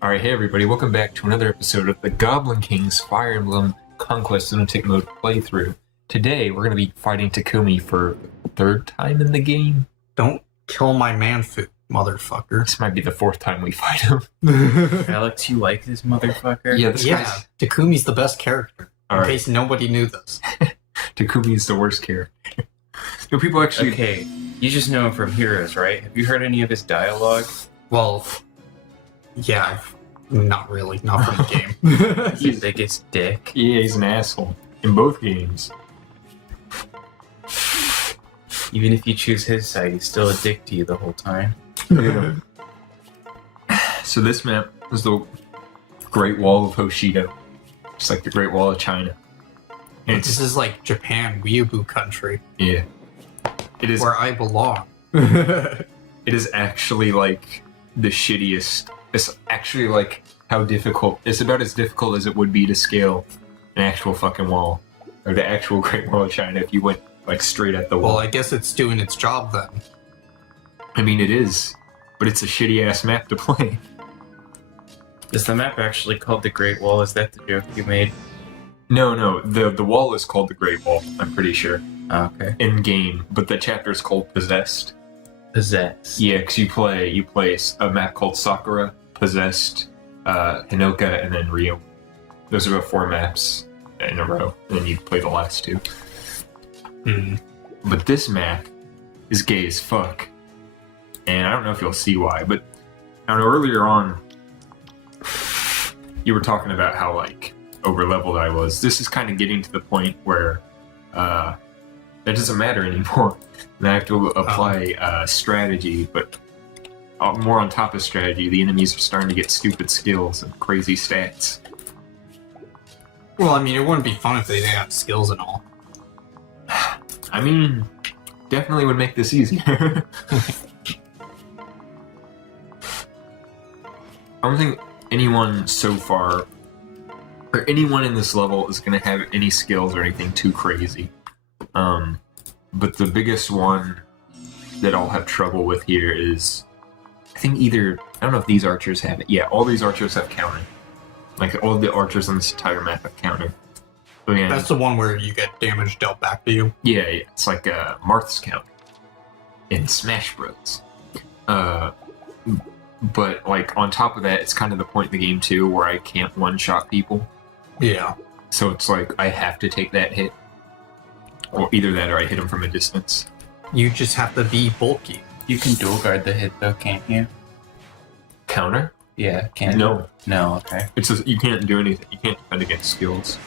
Alright, hey everybody, welcome back to another episode of the GoblinKing's Fire Emblem Conquest Lunatic Mode playthrough. Today, we're going to be fighting Takumi for the third time in the game. Don't kill my man food, motherfucker. This might be the fourth time we fight him. Alex, you like this motherfucker? Yeah, this guy's... Takumi's the best character. In case nobody knew this. Takumi's the worst character. Do people actually... Okay, you just know him from Heroes, right? Have you heard any of his dialogue? Well, yeah, not really. Not from the game. He's the biggest dick. Yeah, he's an asshole. In both games. Even if you choose his side, he's still a dick to you the whole time. Yeah. So this map is the Great Wall of Hoshido. Just like the Great Wall of China. And This is like Japan, weeaboo country. Yeah. It is... Where I belong. It is actually like the shittiest. It's actually like how difficult. It's about as difficult as it would be to scale an actual fucking wall, or the actual Great Wall of China if you went like straight at the wall. Well, I guess it's doing its job then. I mean, it is, but it's a shitty ass map to play. Is the map actually called the Great Wall? Is that the joke you made? No, the wall is called the Great Wall. I'm pretty sure. Oh, okay. In game, but the chapter is called Possessed. Possessed. Yeah, because you play a map called Sakura, Possessed, Hinoka, and then Rio. Those are about 4 maps in a row, and then you play the last 2. But this map is gay as fuck, and I don't know if you'll see why. But I don't know. Earlier on, you were talking about how like over leveled I was. This is kind of getting to the point where that doesn't matter anymore. And I have to apply strategy, but more on top of strategy, the enemies are starting to get stupid skills and crazy stats. Well, I mean, it wouldn't be fun if they didn't have skills and all. I mean, definitely would make this easier. I don't think anyone so far, or anyone in this level, is going to have any skills or anything too crazy. But the biggest one that I'll have trouble with here is, I think I don't know if these archers have it. Yeah, all these archers have counter. Like, all the archers on this entire map have counter. And, That's the one where you get damage dealt back to you. yeah, it's like Marth's counter in Smash Bros. But, like, on top of that, it's kind of the point in the game, too, where I can't one-shot people. Yeah. So it's like, I have to take that hit. Or either that or I hit them from a distance. You just have to be bulky. You can dual guard the hit though, can't you? Counter? Yeah, can't you? No. No, okay. It's just, you can't do anything. You can't defend against skills.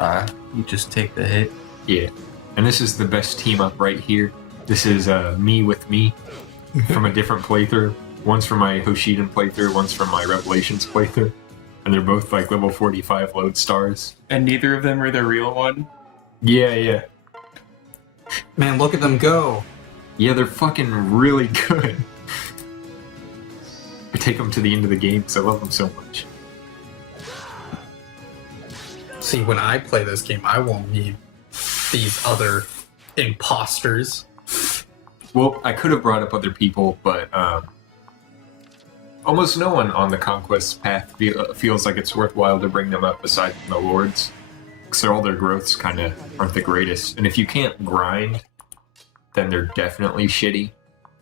You just take the hit. Yeah. And this is the best team up right here. This is me with me from a different playthrough. One's from my Hoshiden playthrough, one's from my Revelations playthrough. And they're both like level 45 load stars. And neither of them are the real one? Yeah. Man, look at them go. Yeah, they're fucking really good. I take them to the end of the game because I love them so much. See, when I play this game, I won't need these other imposters. Well, I could have brought up other people, but almost no one on the Conquest path feels like it's worthwhile to bring them up aside from the Lords. Because all their growths kind of aren't the greatest. And if you can't grind, then they're definitely shitty.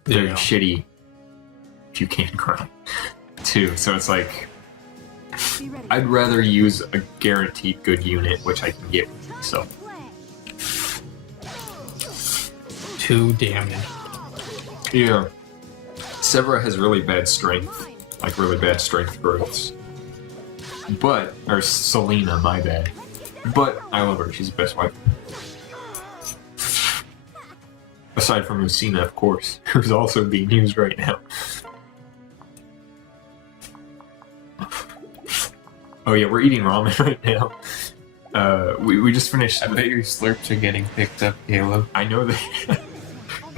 They're shitty if you can't grind, too. So it's like, I'd rather use a guaranteed good unit, which I can get with myself. 2 damage. Yeah. Severa has really bad strength. Like, really bad strength growths. Or Selena, my bad. But I love her. She's the best wife. Aside from Lucina, of course, who's also being used right now. Oh yeah, we're eating ramen right now. We just finished... I bet your slurps are getting picked up, Caleb. I know that.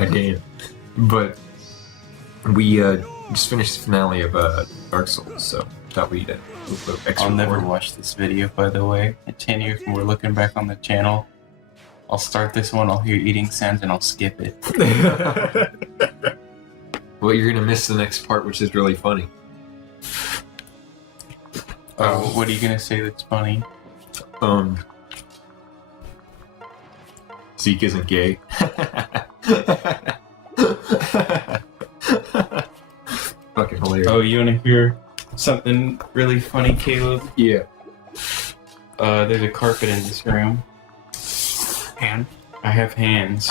I did. But we just finished the finale of Dark Souls, so thought we'd I'll never watch this video, by the way. In 10 years when we're looking back on the channel, I'll start this one, I'll hear eating sounds, and I'll skip it. Well, you're gonna miss the next part, which is really funny. Oh, what are you gonna say that's funny? Zeke isn't gay. Fucking hilarious. Oh, you wanna hear something really funny, Caleb? Yeah. There's a carpet in this room. Hand. I have hands.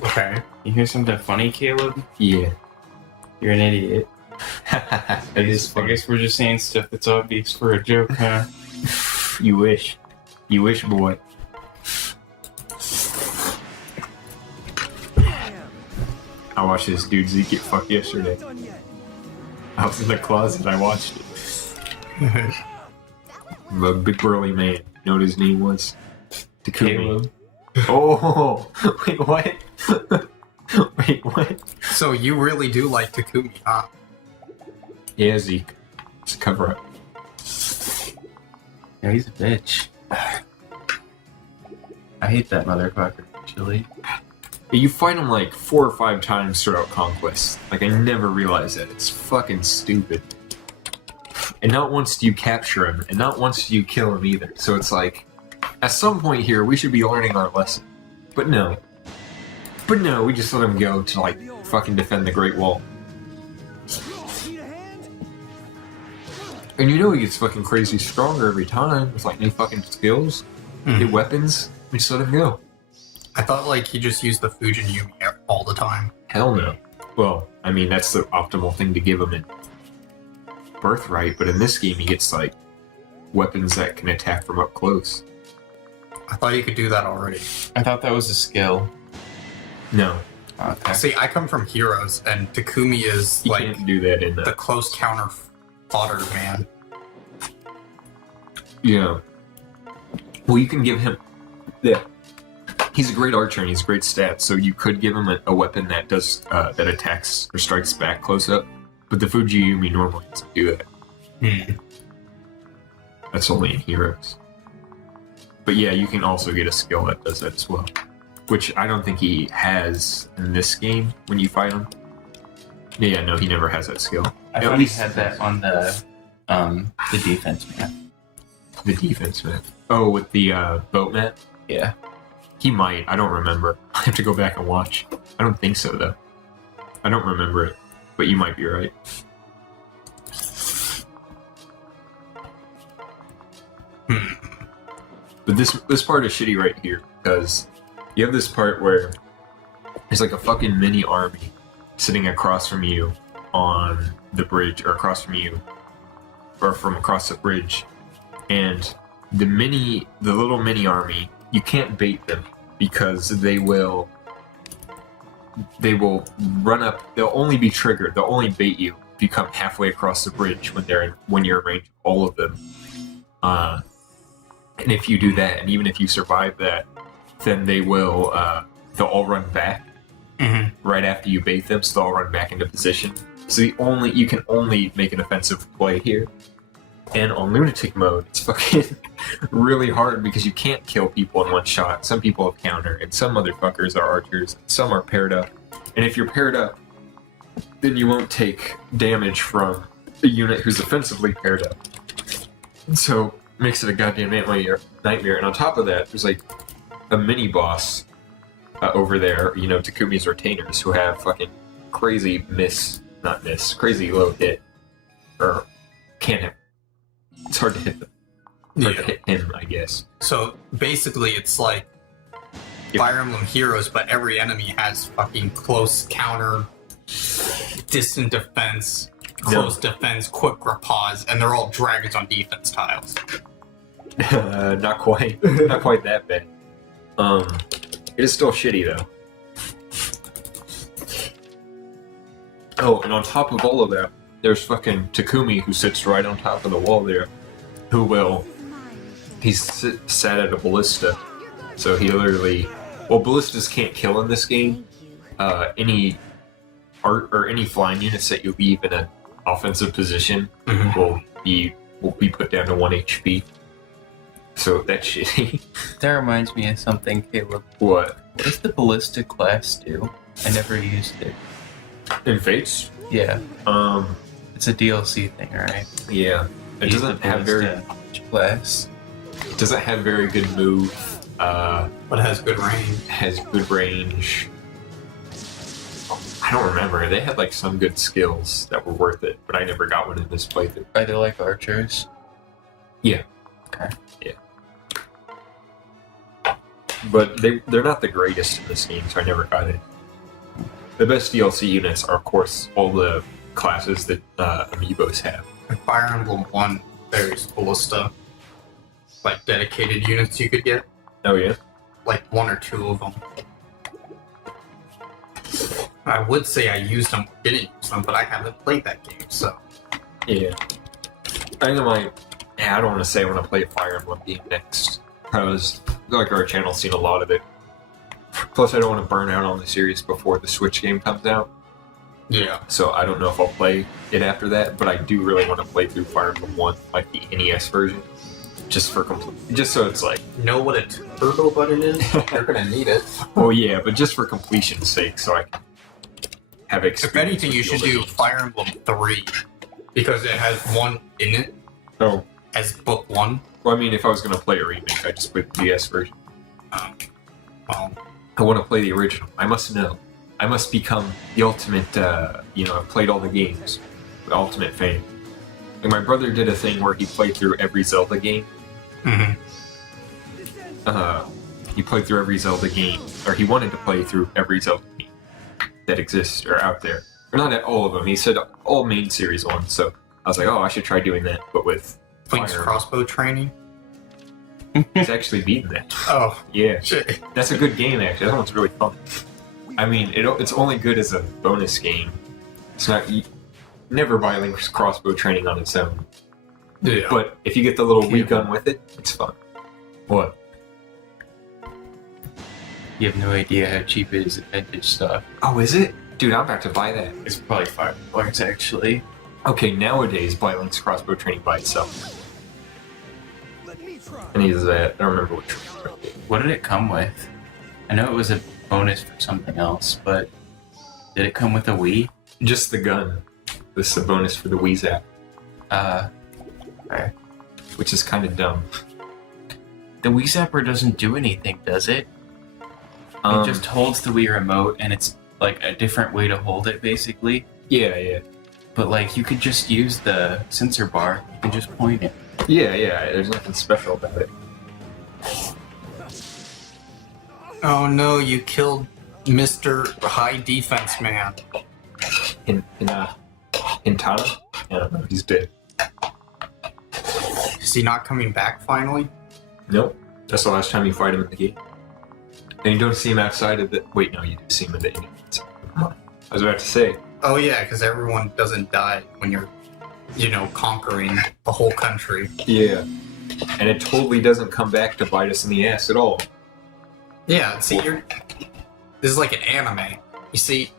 Okay. You hear something funny, Caleb? Yeah. You're an idiot. That I is funny. guess we're just saying stuff that's obvious for a joke, huh? You wish. You wish, boy. I watched this dude Zeke get fucked yesterday. I was in the closet, I watched it. The big burly man. You know what his name was? Takumi. Caleb. Oh, wait, what? Wait, what? So you really do like Takumi, huh? Yeah, Zeke. It's a cover up. Yeah, he's a bitch. I hate that motherfucker, actually. You fight him like 4 or 5 times throughout Conquest. Like, I never realized that. It's fucking stupid. And not once do you capture him, and not once do you kill him either. So it's like, at some point here, we should be learning our lesson. But no. But no, we just let him go to, like, fucking defend the Great Wall. And you know he gets fucking crazy stronger every time with, like, new fucking skills, new weapons. We just let him go. I thought like he just used the Fujin Yumi all the time. Hell no. Well, I mean, that's the optimal thing to give him in Birthright, but in this game he gets, like, weapons that can attack from up close. I thought you could do that already. I thought that was a skill. No, Okay. See, I come from Heroes, and Takumi is you like can't do that in the close counter fodder man. Yeah. Well, you can give him... Yeah. He's a great archer and he's great stats, so you could give him a weapon that does that attacks or strikes back close up, but the Fujiyumi normally doesn't do that. That's only in Heroes. But yeah, you can also get a skill that does that as well, which I don't think he has in this game when you fight him. Yeah, no, he never has that skill. I At thought least he had that on the defense map. the defense map. Oh, with the boat map? Yeah. He might. I don't remember. I have to go back and watch. I don't think so, though. I don't remember it, but you might be right. But this part is shitty right here, because you have this part where there's like a fucking mini army sitting across from you on the bridge, or across from you, or from across the bridge, and the little mini army, you can't bait them because they will run up. They'll only be triggered. They'll only bait you if you come halfway across the bridge when you're in range of all of them. And if you do that, and even if you survive that, then they'll all run back right after you bait them. So they'll all run back into position. So you can only make an offensive play here. And on lunatic mode, it's fucking really hard because you can't kill people in one shot. Some people have counter, and some motherfuckers are archers, and some are paired up. And if you're paired up, then you won't take damage from a unit who's offensively paired up. And so it makes it a goddamn nightmare. And on top of that, there's like a mini boss over there, Takumi's retainers, who have fucking crazy crazy low hit. Or can't hit. It's hard to hit them. Hard to hit him, I guess. So basically, it's like Fire Emblem Heroes, but every enemy has fucking close counter, distant defense, close defense, quick riposte, and they're all dragons on defense tiles. Not quite that bad. It is still shitty though. Oh, and on top of all of that, there's fucking Takumi, who sits right on top of the wall there, he's sat at a ballista, so he literally, ballistas can't kill in this game. Any flying units that you leave in an offensive position will be put down to 1 HP. So that's shitty. That reminds me of something, Caleb. What? What does the ballistic class do? I never used it. In Fates? Yeah. It's a DLC thing, right? Yeah. It doesn't have very class. doesn't have very good move. But it has good range. Has good range. I don't remember. They had like some good skills that were worth it, but I never got one in this playthrough. Are they like archers? Yeah. Okay. Yeah. But they're not the greatest in this game, so I never got it. The best DLC units are, of course, all the classes that amiibos have. In Fire Emblem 1, there's full of stuff. Like dedicated units you could get. Oh, yeah? Like 1 or 2 of them. I would say I used them, didn't use them, but I haven't played that game, so. Yeah. I think I don't want to say I want to play a Fire Emblem game next. Because I feel like our channel's seen a lot of it. Plus, I don't want to burn out on the series before the Switch game comes out. Yeah. So I don't know if I'll play it after that, but I do really want to play through Fire Emblem 1, like the NES version. Just for just so it's like... Know what a turbo button is? You're gonna need it. Oh yeah, but just for completion's sake, so I can have experience. If anything, you with the should do older Fire Emblem 3. Because it has 1 in it, games. Oh, as book 1. well, I mean, if I was going to play a remake, I'd just play the DS version. Well, I want to play the original. I must know. I must become the ultimate, I've played all the games. The ultimate fan. Like my brother did a thing where he played through every Zelda game. mm-hmm. He played through every Zelda game, or he wanted to play through every Zelda game that exists or out there. Or not all of them. He said all main series ones. So I was like, oh, I should try doing that, but with Link's Fire. crossbow training. He's actually beaten that. Oh, Yeah, shit. that's a good game actually. That one's really fun. I mean, it's only good as a bonus game. It's not. Never buy Link's crossbow training on its own. Yeah. But if you get the little Wii gun with it, it's fun. What? You have no idea how cheap it is at vintage stuff. Oh, is it? Dude, I'm about to buy that. It's probably $5 actually. Okay, nowadays, buy Link's crossbow training by itself. And he's that. I don't remember which one. What did it come with? I know it was a bonus for something else, but did it come with a Wii? Just the gun. This is a bonus for the Wii Zap, Okay. which is kind of dumb. The Wii Zapper doesn't do anything, does it? It just holds the Wii remote, and it's like a different way to hold it, basically. Yeah. But like, you could just use the sensor bar. You can just point it. Yeah. There's nothing special about it. Oh no, you killed Mr. High Defense Man. Hintana? I don't know. He's dead. Is he not coming back finally? Nope. That's the last time you fight him in the game. And you don't see him outside of the... Wait, no, you do see him in the Indians. I was about to say. Oh yeah, because everyone doesn't die when you're, conquering the whole country. Yeah. And it totally doesn't come back to bite us in the ass at all. Yeah, see, this is like an anime. You see,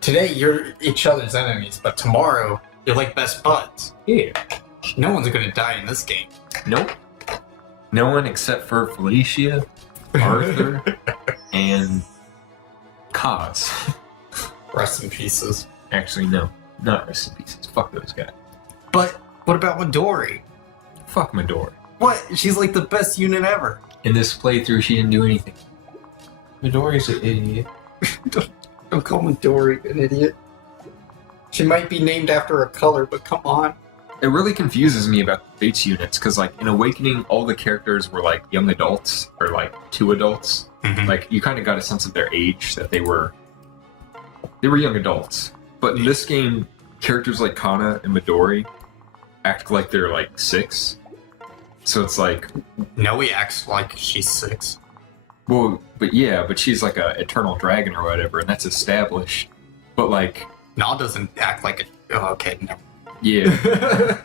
today you're each other's enemies, but tomorrow you're like best buds. Yeah. No one's gonna die in this game. Nope. No one except for Felicia, Arthur, and Kaz. Rest in pieces. Actually, no. Not rest in pieces. Fuck those guys. But what about Midori? Fuck Midori. What? She's like the best unit ever. In this playthrough, she didn't do anything. Midori's an idiot. Don't call Midori an idiot. She might be named after a color, but come on. It really confuses me about the Fates units, because, like, in Awakening, all the characters were, like, young adults, or, like, 2 adults. Mhm. Like, you kind of got a sense of their age, that they were young adults. But in this game, characters like Kana and Midori act like they're, like, 6. So it's like... Noe acts like she's 6. Well, but she's like a eternal dragon or whatever, and that's established. But, like... Nal doesn't act like a... Oh, okay, never. Yeah.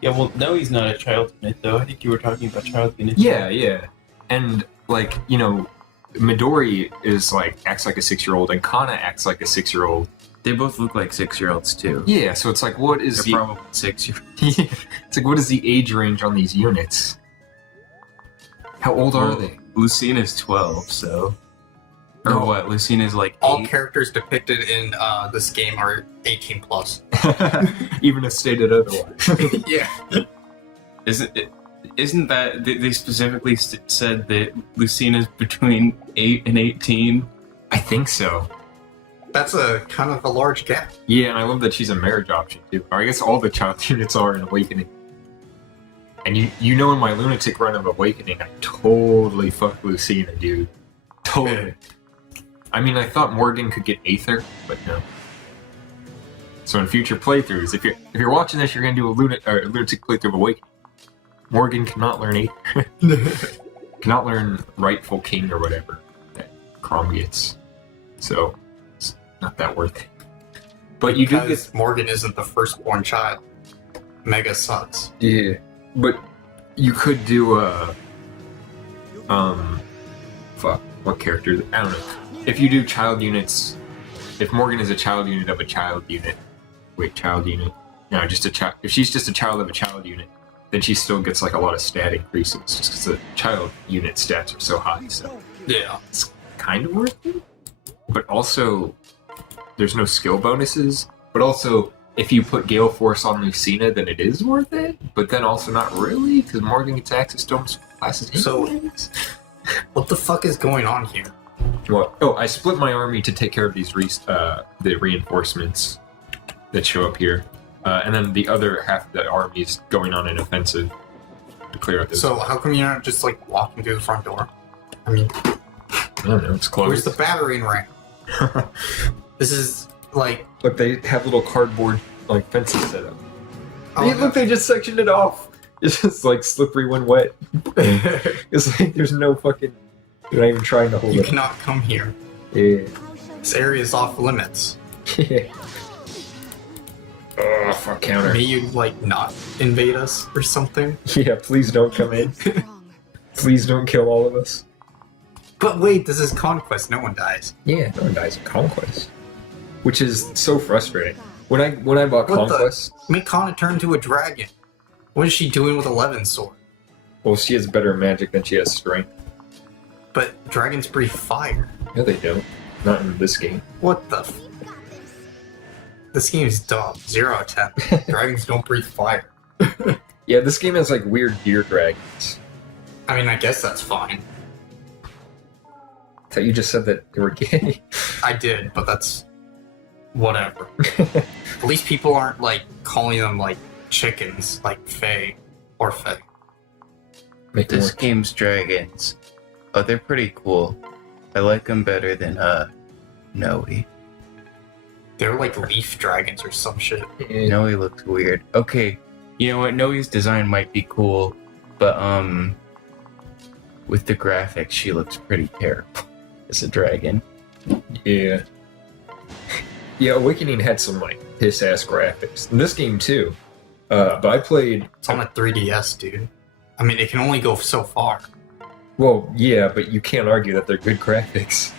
Yeah, well, no, he's not a child unit, though. I think you were talking about child units. Yeah. And, like, Midori is, like, acts like a 6-year-old, and Kana acts like a 6-year-old. They both look like 6-year-olds, too. Yeah, so it's like, what is They're probably 6 years. It's like, what is the age range on these units? How old are they? Lucina's 12, so... Or what? Lucina's like All 8? characters depicted in this game are 18 plus. Even if stated otherwise. Yeah. Isn't that they specifically said that Lucina's between 8 and 18? I think so. That's a kind of a large gap. Yeah, and I love that she's a marriage option too. Or I guess all the child units are in Awakening. And you know in my lunatic run of Awakening, I totally fucked Lucina, dude. Totally. I mean, I thought Morgan could get Aether, but no. So in future playthroughs, if you're watching this, you're gonna do a lunatic playthrough of Awakening. Morgan cannot learn Aether. Cannot learn Rightful King or whatever that Crom gets. So it's not that worth it. But you do Because get Morgan isn't the firstborn child. Mega sucks. Yeah, but you could do fuck, what character? I don't know. If you do child units, if Morgan is a child unit of a child unit, child unit. No, just a child. If she's just a child of a child unit, then she still gets like a lot of stat increases just because the child unit stats are so high. So Yeah. it's kind of worth it. But also, there's no skill bonuses. But also, if you put Gale Force on Lucina, then it is worth it. But then also not really, because Morgan gets access to almost classes. So- anyways. What the fuck is going on here? What? Oh, I split my army to take care of these the reinforcements that show up here. And then the other half of the army is going on an offensive to clear out this. So how come you're not just like walking through the front door? I mean, I don't know, it's where's closed. the battering ram? This is like, Look, they have little cardboard like fences set up. oh, Hey, look, they just sectioned it off. It's just like slippery when wet. It's like there's no fucking. They're not even trying to hold you it. cannot come here. Yeah. This area is off limits. Yeah. Oh, fuck counter. May you like not invade us or something? Yeah, please don't come in. Please don't kill all of us. But wait, this is Conquest. No one dies. Yeah, no one dies in Conquest. Which is so frustrating. When I bought What the- Conquest, Make Kana turn into a dragon. What is she doing with 11 sword? well, she has better magic than she has strength. But dragons breathe fire. No, they don't. Not in this game. What the? This game's dumb. 0 out of 10. Dragons don't breathe fire. Yeah, this game has like weird deer dragons. I mean, I guess that's fine. I thought you just said that they were gay. I did, but that's whatever. At least people aren't like calling them like chickens, like Fae or Fae. Make This more. game's dragons. Oh, they're pretty cool. I like them better than Noe. They're like leaf dragons or some shit. Yeah. Noe looks weird. Okay, you know what? Noe's design might be cool, but with the graphics, she looks pretty terrible as a dragon. Yeah. Yeah, Awakening had some like piss ass graphics. In this game too. But I played. It's on a 3DS, dude. I mean, it can only go so far. Well, yeah, but you can't argue that they're good graphics.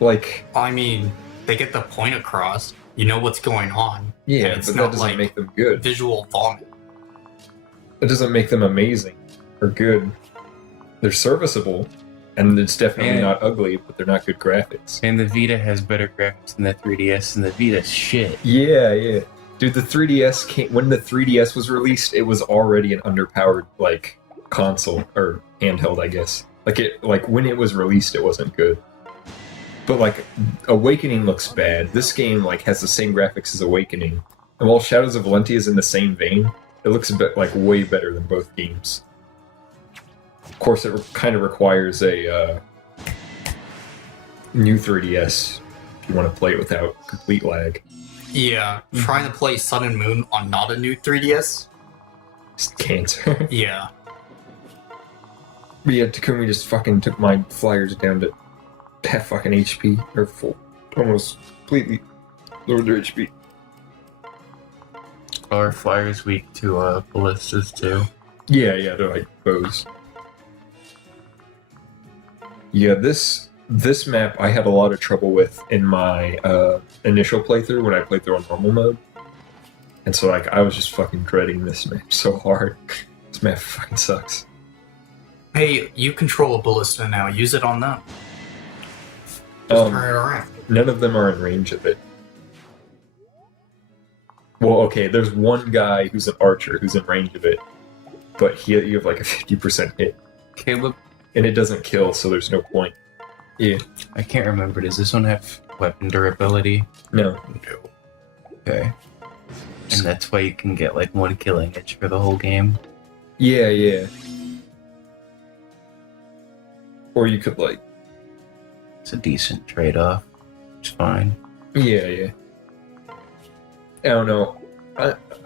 Like, I mean, they get the point across. You know what's going on. yeah, And it's but not that doesn't like make them good. visual vomit. That doesn't make them amazing or good. They're serviceable, and it's definitely And- not ugly, but they're not good graphics. And the Vita has better graphics than the 3DS, and the Vita's shit. Yeah, yeah. Dude, the 3DS when the 3DS was released, it was already an underpowered like console or handheld, I guess. Like when it was released, it wasn't good. But like Awakening looks bad. This game like has the same graphics as Awakening, and while Shadows of Valentia is in the same vein, it looks a bit like way better than both games. Of course, it kind of requires a new 3DS if you want to play it without complete lag. Yeah, trying to play Sun and Moon on not a new 3DS. It's cancer. Yeah. But yeah, Takumi just fucking took my flyers down to half fucking HP, or full, almost completely lowered their HP. Our flyer's weak to ballistas too. Yeah, they're like bows. Yeah, this map I had a lot of trouble with in my initial playthrough when I played through on normal mode. And so like I was just fucking dreading this map so hard. This map fucking sucks. Hey, you control a ballista now. Use it on them. Just turn it around. None of them are in range of it. Well, okay, there's one guy who's an archer who's in range of it, but you have like a 50% hit. Caleb? And it doesn't kill, so there's no point. Yeah. I can't remember. Does this one have weapon durability? No. No. Okay. And that's why you can get like one killing itch for the whole game. Yeah, yeah. Or you could like... It's a decent trade-off. It's fine. Yeah, yeah. I don't know.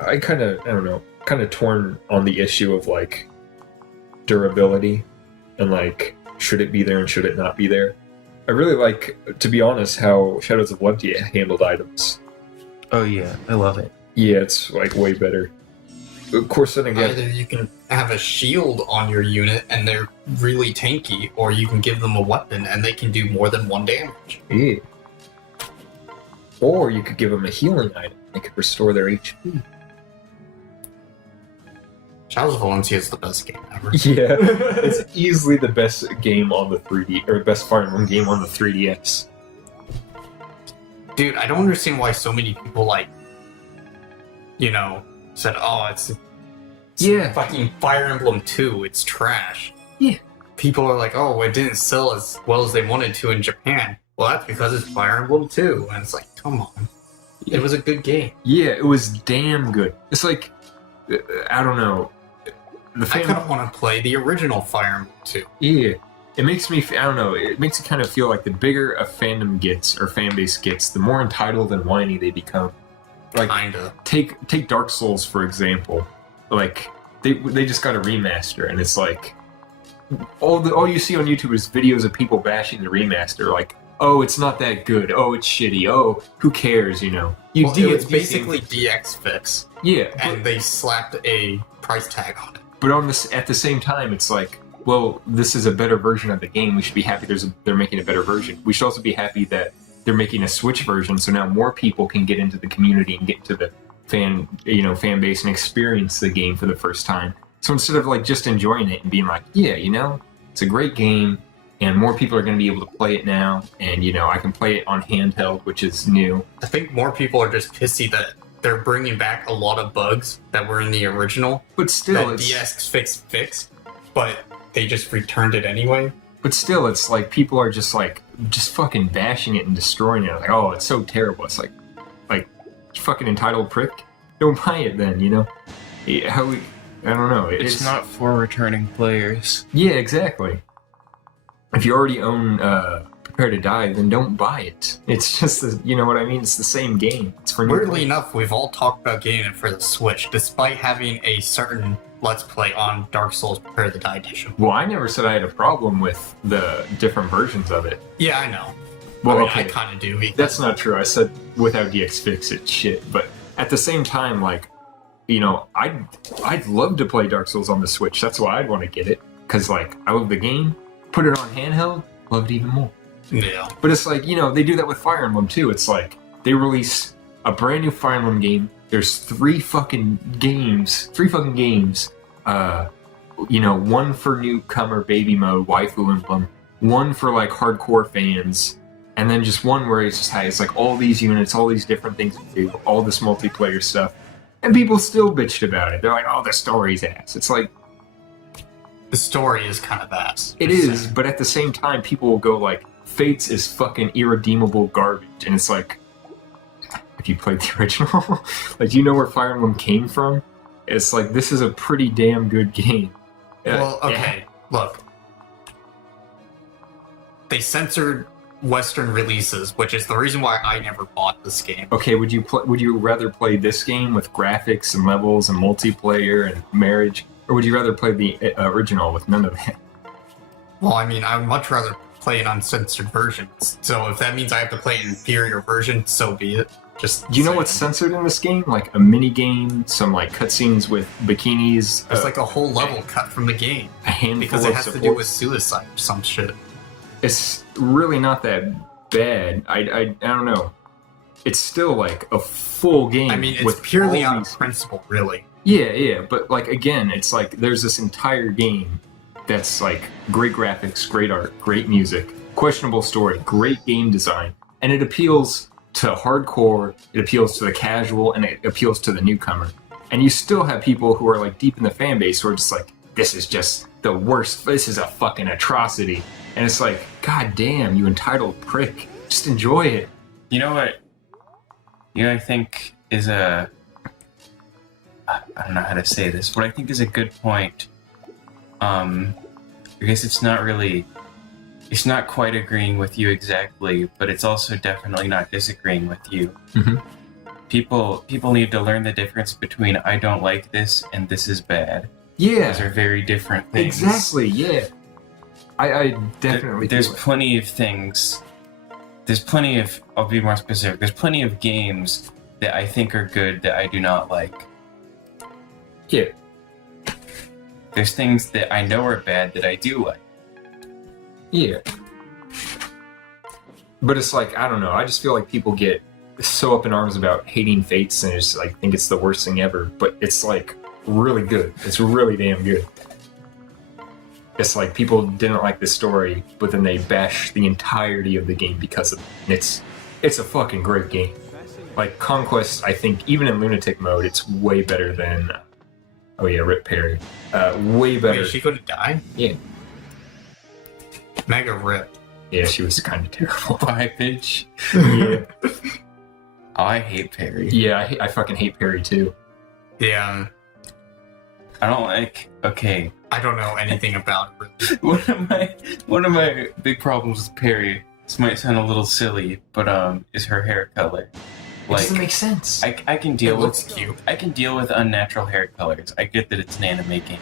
I kind of torn on the issue of like durability and like should it be there and should it not be there. I really like, to be honest, how Shadows of Valentia handled items. Oh yeah, I love it. Yeah, it's like way better. Of course, then again, Either you can have a shield on your unit and they're really tanky, or you can give them a weapon and they can do more than 1 damage. yeah. Or you could give them a healing item. They could restore their HP. Shadows of Valencia is the best game ever. Yeah, it's easily the best game on the 3D, or best Fire Emblem game on the 3DS. Dude, I don't understand why so many people, like, you know, said, oh, it's Yeah. fucking Fire Emblem 2, it's trash. Yeah. People are like, oh, it didn't sell as well as they wanted to in Japan. Well, that's because it's Fire Emblem 2. And it's like, come on. It was a good game. Yeah, it was damn good. It's like, I don't know. The I kind of want to play the original Fire Emblem 2. Yeah. It makes me, I don't know, it makes it kind of feel like the bigger a fandom gets, or fan base gets, the more entitled and whiny they become. Like, Kinda. take Dark Souls, for example. Like, they just got a remaster, and it's like, all you see on YouTube is videos of people bashing the remaster, like, oh, it's not that good, oh, it's shitty, oh, who cares, you know? Well, it's basically DX Fix, Yeah, and they slapped a price tag on it. but at the same time, it's like, well, this is a better version of the game. We should be happy they're making a better version. We should also be happy that they're making a Switch version, so now more people can get into the community and get to the fan base and experience the game for the first time. So instead of like just enjoying it and being like, yeah, it's a great game, and more people are going to be able to play it now, and I can play it on handheld, which is new. I think more people are just pissy that they're bringing back a lot of bugs that were in the original. But still, that DX fixed, but they just returned it anyway. But still, it's like people are just fucking bashing it and destroying it. Like, oh, it's so terrible. It's like you fucking entitled prick. Don't buy it then, I don't know. It's not for returning players. Yeah, exactly. If you already own Prepare to Die, then don't buy it. It's just, you know what I mean? It's the same game. It's for Weirdly enough, we've all talked about getting it for the Switch, despite having a certain Let's Play on Dark Souls Prepare to Die edition. Well, I never said I had a problem with the different versions of it. Yeah, I know. Well, I okay. kind of do. Because That's not true. I said without DX Fix, it's shit. But at the same time, I'd love to play Dark Souls on the Switch. That's why I'd want to get it. Because, I love the game. Put it on handheld, love it even more. Yeah. But it's like, they do that with Fire Emblem too. It's like, they release a brand new Fire Emblem game. There's three fucking games. One for newcomer baby mode, waifu emblem. One for hardcore fans. And then just one where it's just has all these units, all these different things to do, all this multiplayer stuff. And people still bitched about it. They're like, oh, the story's ass. It's like, The story is kind of ass. it is, but at the same time, people will go Fates is fucking irredeemable garbage. And it's like, if you played the original, do you know where Fire Emblem came from? It's like, this is a pretty damn good game. Well, okay, look. They censored Western releases, which is the reason why I never bought this game. Okay, would you rather play this game with graphics and levels and multiplayer and marriage, or would you rather play the original with none of that? Well, I mean, I would much rather play an uncensored version. So if that means I have to play an inferior version, so be it. Just Do you know what's censored in this game? A mini game, some cutscenes with bikinis. There's a whole level cut from the game a handful because of it has to do with suicide or some shit. It's really not that bad. I don't know. It's still a full game. I mean, it's with purely all out of these- principle, really. Yeah, but again, it's there's this entire game that's great graphics, great art, great music, questionable story, great game design, and it appeals to hardcore, it appeals to the casual, and it appeals to the newcomer. And you still have people who are like deep in the fan base who are just like, this is just the worst, this is a fucking atrocity. And it's like, god damn, you entitled prick. Just enjoy it. You know what? I think is a... I don't know how to say this. What I think is a good point, I guess it's not quite agreeing with you exactly, but it's also definitely not disagreeing with you. Mm-hmm. People need to learn the difference between I don't like this and this is bad. Yeah. Those are very different things. Exactly, yeah. I definitely There's do it. plenty of things. There's plenty of... I'll be more specific. There's plenty of games that I think are good that I do not like. Yeah. There's things that I know are bad that I do like. Yeah. But it's like, I don't know, I just feel like people get so up in arms about hating Fates and just like think it's the worst thing ever, but it's like really good. It's really damn good. It's like people didn't like the story, but then they bash the entirety of the game because of it. It's a fucking great game. Like Conquest, I think even in lunatic mode, it's way better than oh yeah, Rip Perry. Way better. Wait, is she gonna die? Yeah. Mega rip. Yeah, she was kind of terrible. Bye, bitch. Yeah. Oh, I hate Perry. Yeah, I fucking hate Perry too. Yeah. I don't like... Okay. I don't know anything about it. One of my big problems with Perry, this might sound a little silly, but is her hair color. It doesn't make sense. I can deal It with looks cute. I can deal with unnatural hair colors. I get that it's an anime game,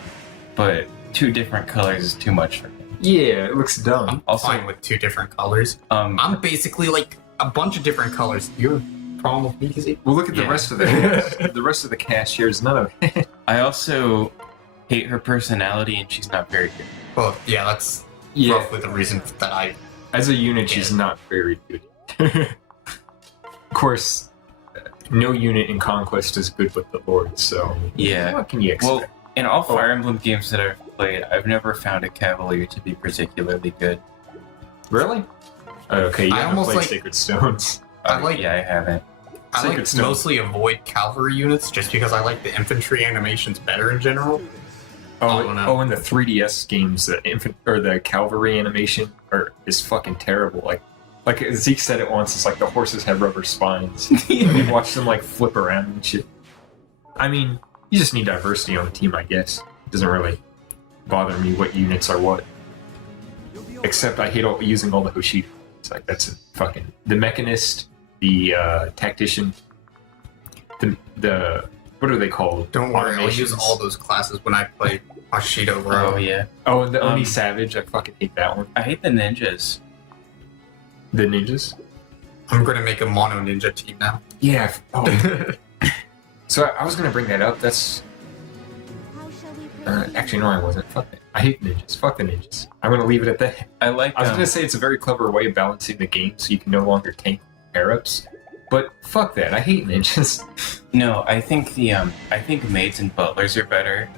but two different colors is too much for me. Yeah, it looks dumb. I'm Also- fine with two different colors. I'm basically like a bunch of different colors. You have a problem with me, Kizzy? Well, look at the Yeah. rest of the cast. The rest of the cast shares none of it. I also hate her personality, and she's not very good. Well, yeah, that's Yeah, roughly the reason that I... as a unit, she's not very good. Of course, no unit in Conquest is good with the Lord, so Yeah. what can you expect? Well, in all Fire Emblem games that I've played, I've never found a Cavalier to be particularly good. Really? Okay, you I haven't almost played like- Sacred Stones. I like- Yeah, I haven't. I Sacred like Stone. mostly avoid cavalry units just because I like the infantry animations better in general. I don't know. In the 3DS games, the cavalry animation is fucking terrible. Like Zeke said it once, it's like the horses have rubber spines. You watch them like flip around and shit. I mean, you just need diversity on the team, I guess. It doesn't really bother me what units are what. Except I hate using all the Hoshida. It's like that's the Mechanist, the Tactician, the what are they called? Don't worry, I'll use Automations. all those classes when I play Ashido, bro. Oh, yeah. Oh, and the Oni Um, Savage, I fucking hate that one. I hate the ninjas. The ninjas? I'm gonna make a mono ninja team now. Yeah. Oh. So I was gonna bring that up. That's actually no, I wasn't. Fuck it. I hate ninjas. Fuck the ninjas. I'm gonna leave it at that. I like. I was gonna say it's a very clever way of balancing the game, so you can no longer tank pair-ups. But fuck that. I hate ninjas. No, I think I think maids and butlers are better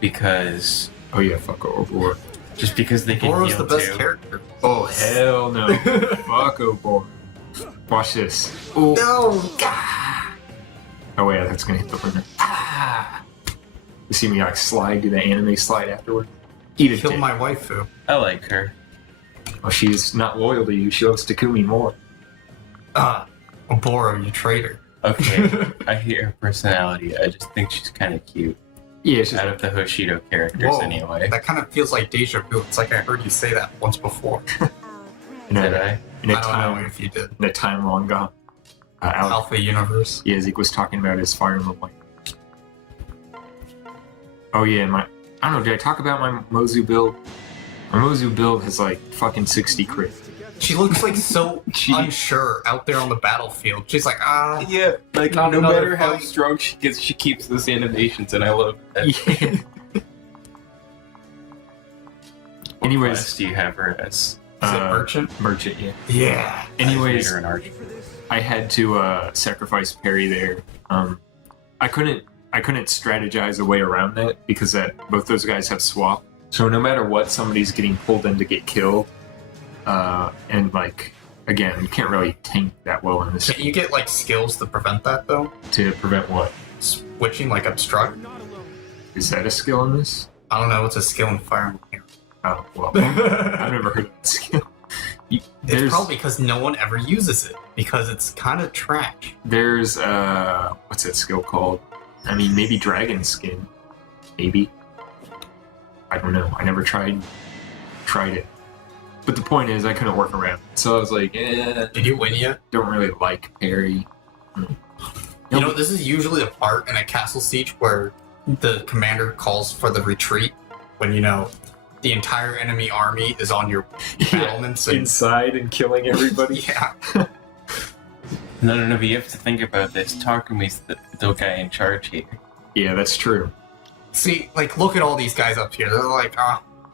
because Oh yeah, fuck Overlord. just because they can Boro's heal the best too. character. Oh hell no. Fuck Overlord. Watch this. Ooh. No! Oh yeah, that's gonna hit the limit. Ah. You see me like slide, do the anime slide afterward. Eat it. Kill dick. my waifu. I like her. Oh, she's not loyal to you. She loves Takumi more. Boro, you traitor. Okay, I hate her personality. I just think she's kind of cute. Yeah, she's Out of the Hoshido characters, Whoa. anyway. That kind of feels like deja vu. It's like I heard you say that once before. in Did a, I? in a I don't know time if you did. in a time long gone. Alpha Universe. Yeah, Zeke was talking about his Fire Emblem. Oh yeah, I don't know. Did I talk about my Mozu build? My Mozu build has like fucking 60 crit. She looks like so She- unsure out there on the battlefield. She's like, Yeah, like Not no another matter how fight. strong she gets, she keeps those animations, and I love that. Yeah. What Anyways, class do you have her as? is it Merchant? Merchant, yeah. Yeah. Anyways, I made her an archer. I had to sacrifice Perry there. I couldn't strategize a way around that because both those guys have swap. So no matter what, somebody's getting pulled in to get killed. And like again, you can't really tank that well in this Can you get like skills to prevent that though? to prevent what? Switching like obstruct? Is that a skill in this? I don't know, it's a skill in Fire Emblem. Oh well, I've never heard of that skill. It's probably because no one ever uses it because it's kind of trash. There's what's that skill called? I mean, maybe Dragon Skin, maybe. I don't know. I never tried it. But the point is, I couldn't work around. So I was like, Did you win yet? don't really like parry. You know, this is usually the part in a castle siege where the commander calls for the retreat when, you know, the entire enemy army is on your battlements. And, Inside and killing everybody. yeah. No, but you have to think about this. Takumi's the guy in charge here. Yeah, that's true. See, like, look at all these guys up here. They're like,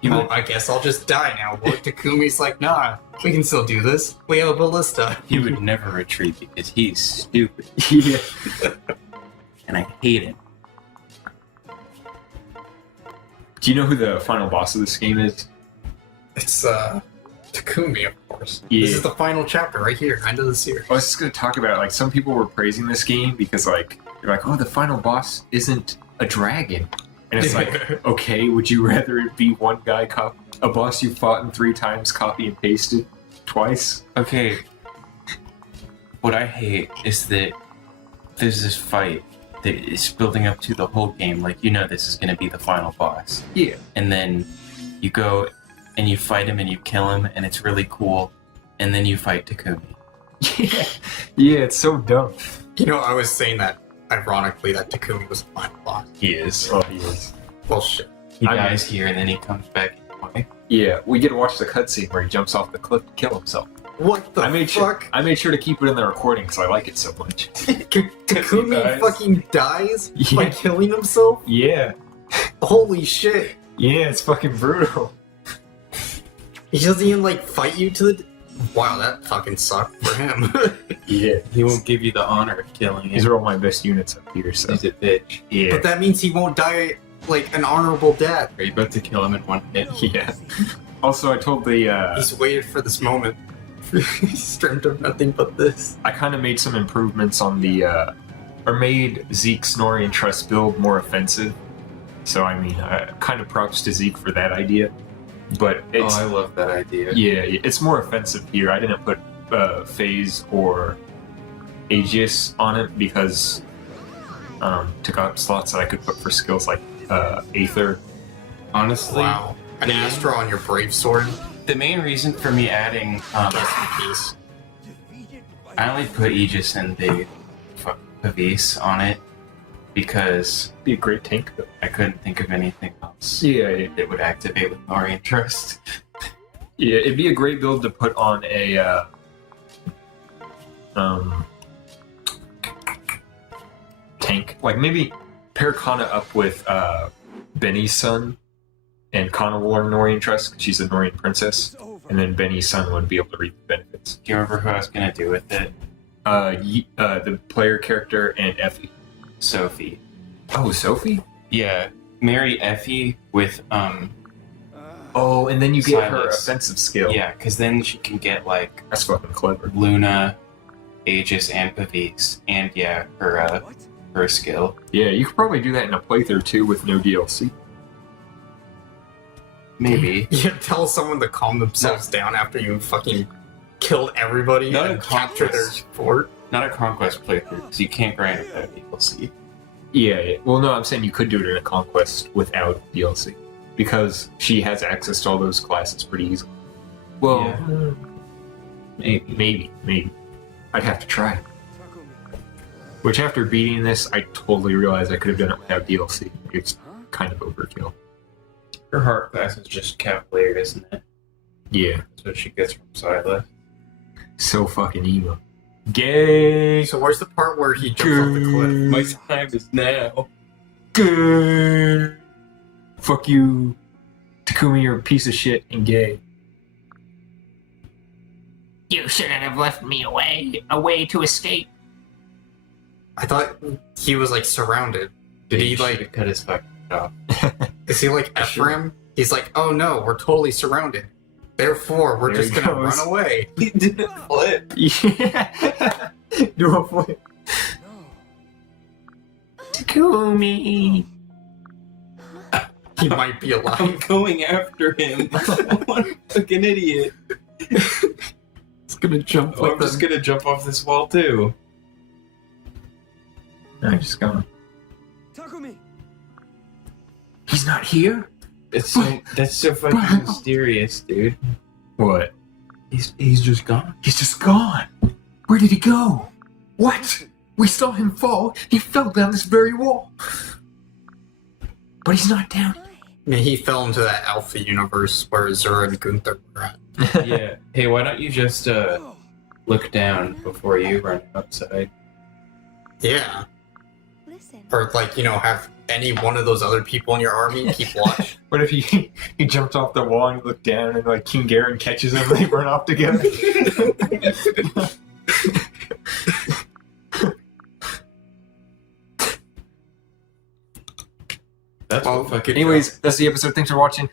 He well, would, I guess I'll just die now. But Takumi's like, nah, we can still do this. We have a ballista. he would never retreat because he's stupid. Yeah. And I hate him. Do you know who the final boss of this game is? It's, Takumi, of course. Yeah. This is the final chapter right here, end of the series. I was just gonna talk about it. Like, some people were praising this game because like they're like, oh, the final boss isn't a dragon, and it's like, okay, would you rather it be one guy a boss you fought in 3 times, copy and pasted twice? Okay. What I hate is that there's this fight that is building up to the whole game. Like, you know this is going to be the final boss. Yeah. And then you go and you fight him and you kill him and it's really cool. And then you fight Takumi. Yeah. Yeah, it's so dumb. You know, I was saying that, ironically, that Takumi was the final boss. He is. Oh, he is. Well, shit. He I mean- dies here and then he comes back anyway. Yeah, we get to watch the cutscene where he jumps off the cliff to kill himself. What the I made fuck? sure to keep it in the recording because I like it so much. Takumi dies. fucking dies by Yeah. killing himself? Yeah. Holy shit. Yeah, it's fucking brutal. He doesn't even, like, fight you to the... Wow, that fucking sucked for him. Yeah. He won't give you the honor of killing These him. are all my best units up here, so. He's a bitch. Yeah. But that means he won't die, like, an honorable death. Are you about to kill him in one hit? Yeah. Also, I told the, He's waited for this moment. He's dreamt of nothing but this. I kind of made some improvements on the, or made Zeke, Snorri, and Trust build more offensive. So, I mean, kind of props to Zeke for that idea. But Oh, it's, I love that idea. yeah, it's more offensive here. I didn't put Phase or Aegis on it because took up slots that I could put for skills like Aether. Honestly, Wow. An Astra on your Brave Sword. the main reason for me adding Rest in peace. I only put Aegis and the Pavis on it because Be a great tank, though. I couldn't think of anything else Yeah, that would activate with Nori Trust. yeah, it'd be a great build to put on a tank. Like maybe pair Kana up with Benny's son, and Kana will learn Norian Trust because she's a Norian princess, and then Benny's son would be able to reap the benefits. Do you remember who I was gonna do with it? The player character and Effie. Sophie. Oh, Sophie? Yeah, marry Effie with Oh, and then you get her Silas. offensive skill. yeah, because then she can get like That's fucking clever. Luna, Aegis, and Pavis, and yeah, her skill. Yeah, you could probably do that in a playthrough too with no DLC. Maybe. You tell someone to calm themselves down after you fucking killed everybody Not and a capture their conquest. fort. Not a conquest playthrough, because you can't grind it without DLC. Yeah, well, no, I'm saying you could do it in a conquest without DLC because she has access to all those classes pretty easily. Well, maybe. I'd have to try. Which, after beating this, I totally realized I could have done it without DLC. It's kind of overkill. Her heart class is just Cavalier, isn't it? Yeah, That's what she gets from Silas. so fucking emo. Gay. So where's the part where he jumps off the cliff? My time is now. Gay. Fuck you, Takumi. You're a piece of shit and gay. You shouldn't have left me a way to escape. I thought he was like surrounded. Did he Should've like? cut his fucking head off? Is he like Sure. Ephraim? He's like, oh no, we're totally surrounded. Therefore, we're There just he gonna goes. run away. He didn't flip. Yeah. Do a flip. Takumi. He might be I'm alive. going after him. What a fucking idiot. It's gonna jump Oh, I'm just gonna jump off this wall too. No, he's just gone. Takumi! He's not here? It's so that's so fucking mysterious, dude. What? He's just gone. He's just gone. Where did he go? What? We saw him fall. He fell down this very wall. But he's not down. I mean, he fell into that alpha universe where Zura and Gunther were at. Yeah. Hey, why don't you just look down before you run outside? Yeah. Listen. Or, like, have any one of those other people in your army keep watch. What if he jumped off the wall and looked down and like King Garen catches him and they run off together? That's Well, what fucking. Anyways, that's the episode. Thanks for watching.